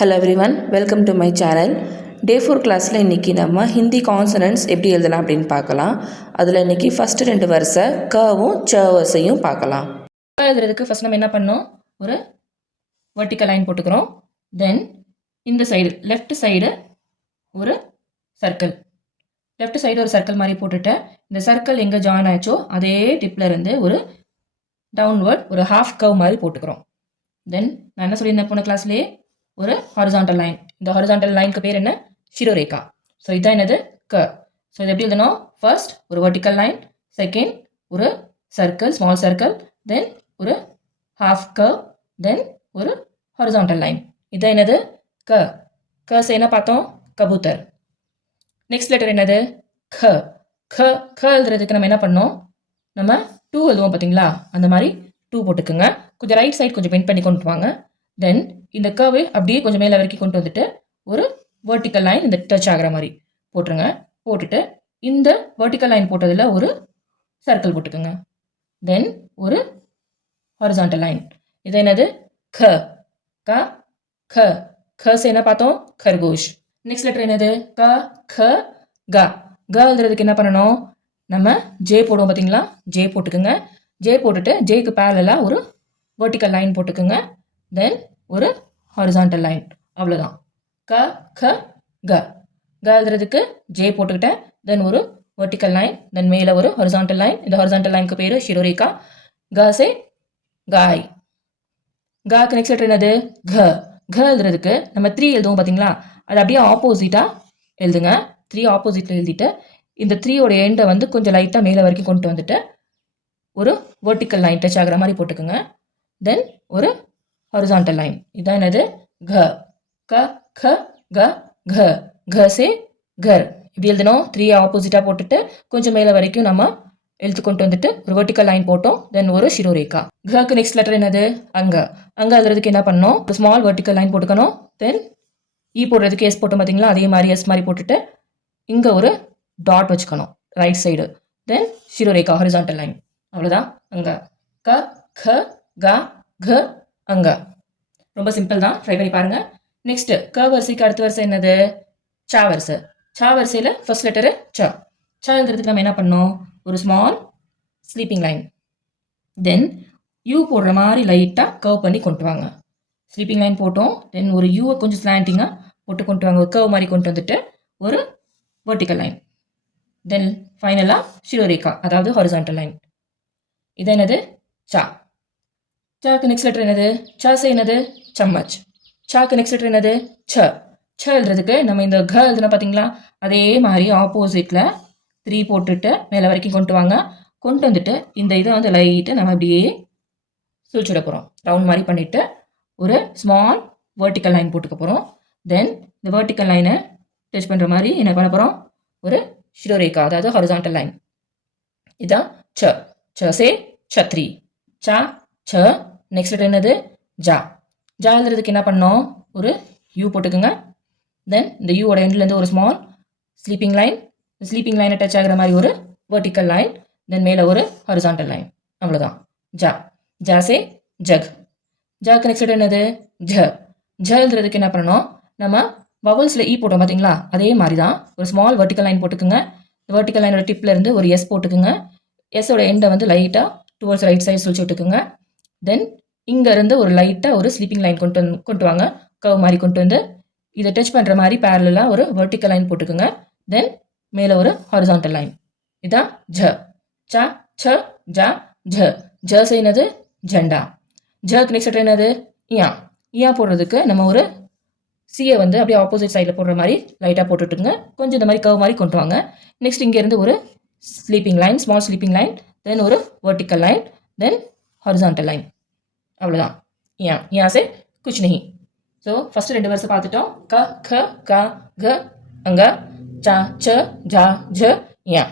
Hello everyone, welcome to my channel. Day 4 கிளாஸில் இன்றைக்கி நம்ம ஹிந்தி கான்சனன்ட்ஸ் எப்படி எழுதலாம் அப்படின்னு பார்க்கலாம். அதில் இன்றைக்கி ஃபஸ்ட்டு 2 வரிசை கவும் ச வரிசையும் பார்க்கலாம். எழுதுறதுக்கு ஃபஸ்ட் நம்ம என்ன பண்ணோம், ஒரு வெர்டிக்கல் லைன் போட்டுக்கிறோம். தென் இந்த சைடு லெஃப்ட் சைடு ஒரு சர்க்கிள், லெஃப்ட் சைடு ஒரு சர்க்கிள் மாதிரி போட்டுட்டேன். இந்த சர்க்கிள் எங்கே ஜாயின் ஆச்சோ அதே டிப்பில் இருந்து ஒரு டவுன்வர்ட் ஒரு ஹாஃப் கவ் மாதிரி போட்டுக்கிறோம். தென் நான் என்ன சொல்லியிருந்தேன் போன கிளாஸ்லேயே, ஒரு ஹாரிசான்டல் லைன். இந்த ஹாரிசான்டல் லைனுக்கு பேர் என்ன, ஷிரோரேகா. ஸோ இதான் என்னது, க. ஸோ இது எப்படி எழுதணும், ஃபர்ஸ்ட் ஒரு வெர்டிக்கல் லைன், செகண்ட் ஒரு சர்க்கிள், ஸ்மால் சர்க்கிள், தென் ஒரு ஹாஃப் கர்வ், தென் ஒரு ஹாரிசான்டல் லைன். இதான் என்னது, க. கஸ் என்ன பார்த்தோம், கபூத்தர். நெக்ஸ்ட் லெட்டர் என்னது, க. க க எழுதுறதுக்கு நம்ம என்ன பண்ணோம், நம்ம 2 எழுதுவோம் பார்த்தீங்களா, அந்த மாதிரி 2 போட்டுக்குங்க. கொஞ்சம் ரைட் சைட் கொஞ்சம் பெண்ட் பண்ணி கொண்டு வாங்க. தென் இந்த கர்வை அப்படியே கொஞ்சம் மேலே வரைக்கும் கொண்டு வந்துட்டு ஒரு வெர்டிக்கல் லைன் இந்த டச் ஆகிற மாதிரி போட்டுருங்க. போட்டுட்டு இந்த வெர்டிக்கல் லைன் போட்டதில் ஒரு சர்க்கிள் போட்டுக்கோங்க. தென் ஒரு ஹாரிசான்டல் லைன். இது என்னது, க. க க கஸ் என்ன பார்த்தோம், கர்கோஷ். நெக்ஸ்ட் லெட்டர் என்னது, க க க. க எழுதுறதுக்கு என்ன பண்ணணும், நம்ம ஜே போடுவோம் பார்த்தீங்களா, ஜே போட்டுக்கோங்க. ஜே போட்டுட்டு ஜேக்கு பேரலாக ஒரு வெர்டிக்கல் லைன் போட்டுக்கோங்க. தென் ஒரு ஹாரிசான்டல் லைன். அவ்வளோதான், க க க. க எழுதுறதுக்கு ஜே போட்டுக்கிட்டேன். தென் ஒரு வெர்டிக்கல் லைன், தென் மேலே ஒரு ஹாரிசான்டல் லைன். இந்த ஹாரிசான்டல் லைனுக்கு பேர் ஷிரோரேகா. க சே காய். காக்கு நெக்ஸ்ட் லெட்டர் என்னது, க. க எழுதுறதுக்கு நம்ம 3 எழுதுவோம் பார்த்தீங்களா, அது அப்படியே ஆப்போசிட்டாக எழுதுங்க. 3 ஆப்போசிட்டில் எழுதிட்டு இந்த 3யோட எண்டை வந்து கொஞ்சம் லைட்டாக மேலே வரைக்கும் கொண்டு வந்துட்டு ஒரு வெர்டிக்கல் லைன் டச் ஆகிற மாதிரி போட்டுக்கோங்க. தென் ஒரு ஹாரிசான்டல் லைன். இதான் என்னது, க. க க க க. க சே கர். இப்படி எழுதணும். 3 ஆப்போசிட்டாக போட்டுட்டு கொஞ்சம் மேலே வரைக்கும் நம்ம எழுத்து கொண்டு வந்துட்டு ஒரு வெர்டிக்கல் லைன் போட்டோம். தென் ஒரு ஷிரோரேகா. கக்கு நெக்ஸ்ட் லெட்டர் என்னது, அங்க. அங்க எழுதுறதுக்கு என்ன பண்ணணும், ஒரு ஸ்மால் வெர்டிக்கல் லைன் போட்டுக்கணும். தென் இ போடுறதுக்கு எஸ் போட்டோம் பார்த்தீங்களா, அதே மாதிரி எஸ் மாதிரி போட்டுட்டு இங்கே ஒரு டாட் வச்சுக்கணும் ரைட் சைடு. தென் ஷிரோரேகா, ஹாரிசான்டல் லைன். அவ்வளோதான், அங்க. க க க க அங்க. ரொம்ப சிம்பிள் தான், ட்ரை பண்ணி பாருங்க. நெக்ஸ்ட் க வரிசைக்கு அடுத்த வரிசை என்னது, சா வரிசை. சா வரிசையில் ஃபர்ஸ்ட் லெட்டரு ச. ச எழுதுறதுக்கு நம்ம என்ன பண்ணோம், ஒரு small sleeping line. Then you போடுற மாதிரி லைட்டாக கர்வ் பண்ணி கொண்டு வாங்க. ஸ்லீப்பிங் லைன் போட்டோம். தென் ஒரு யூவை கொஞ்சம் ஸ்லாண்டிங்காக போட்டு கொண்டு வாங்க, ஒரு கர்வ் மாதிரி கொண்டு வந்துட்டு ஒரு வெர்டிக்கல் லைன். தென் ஃபைனலாக ஷிரோரேகா, அதாவது ஹாரிசான்டல் லைன். இது என்னது, சா. சாக்கு நெக்ஸ்ட் லெட்டர் என்னது, சாசை என்னது, சம்மச். சாக்கு நெக்ஸ்ட் லெட்டர் என்னது, ச. ச எழுதுறதுக்கு நம்ம இந்த க எழுதுனா பார்த்தீங்களா, அதே மாதிரி ஆப்போசிட்டில் 3 போட்டுட்டு மேலே வரைக்கும் கொண்டு வாங்க. கொண்டு வந்துட்டு இந்த இதை வந்து லைட்டு நம்ம அப்படியே சுழிச்சுட போகிறோம். ரவுண்ட் மாதிரி பண்ணிவிட்டு ஒரு ஸ்மால் வெர்டிக்கல் லைன் போட்டுக்க போகிறோம். தென் இந்த வெர்டிக்கல் லைனை டச் பண்ணுற மாதிரி என்ன பண்ண போகிறோம், ஒரு ஷிரோரேகா, அதாவது ஹாரிசான்டல் லைன். இதான் ச. ச சே சத்ரி. சா ச. நெக்ஸ்ட் லெட்டர் என்னது, ஜா. ஜா எழுதுறதுக்கு என்ன பண்ணோம், ஒரு யூ போட்டுக்கோங்க. தென் இந்த யூவோட எண்ட்லேருந்து ஒரு ஸ்மால் ஸ்லீப்பிங் லைன், ஸ்லீப்பிங் லைனை டச் ஆகிற மாதிரி ஒரு வெர்டிக்கல் லைன். தென் மேலே ஒரு ஹாரிசான்டல் லைன். அவ்வளோதான், ஜா. ஜா சே ஜக். ஜாக்கு நெக்ஸ்ட் லெட்டர் என்னது, ஜ. ஜ எழுதுறதுக்கு என்ன பண்ணணும், நம்ம வவல்ஸில் ஈ போட்டோம் பார்த்தீங்களா, அதே மாதிரி தான் ஒரு ஸ்மால் வெர்டிக்கல் லைன் போட்டுக்குங்க. இந்த வெர்டிக்கல் லைனோட டிப்பில் இருந்து ஒரு எஸ் போட்டுக்குங்க. எஸ்ஸோட எண்டை வந்து லைட்டாக டுவர்ட்ஸ் ரைட் சைடு சுழிச்சு விட்டுக்குங்க. தென் இங்கேருந்து ஒரு லைட்டாக ஒரு ஸ்லீப்பிங் லைன் கொண்டு வாங்க, கர்வ் மாதிரி கொண்டு வந்து இதை டச் பண்ணுற மாதிரி பேரலாக ஒரு வெர்டிக்கல் லைன் போட்டுக்குங்க. தென் மேலே ஒரு ஹாரிசான்டல் லைன். இதான் ஜ. ச ச ஜ ஜ. ஜ செய்யினது ஜெண்டா. ஜக்கு நெக்ஸ்ட் லெட்டர் என்னது, இயா. இயா போடுறதுக்கு நம்ம ஒரு சியை வந்து அப்படியே ஆப்போசிட் சைடில் போடுற மாதிரி லைட்டாக போட்டுட்டுங்க. கொஞ்சம் இந்த மாதிரி கர்வ் மாதிரி கொண்டு வாங்க. நெக்ஸ்ட் இங்கேருந்து ஒரு sleeping line, small sleeping line, then ஒரு vertical line, then horizontal line. அவ்வளோதான், யா. யா சே குச் நஹி. ஸோ ஃபஸ்ட்டு 2 வருஷம் பார்த்துட்டோம். க க க க அங்க. ச ச ஜா ஜ யா.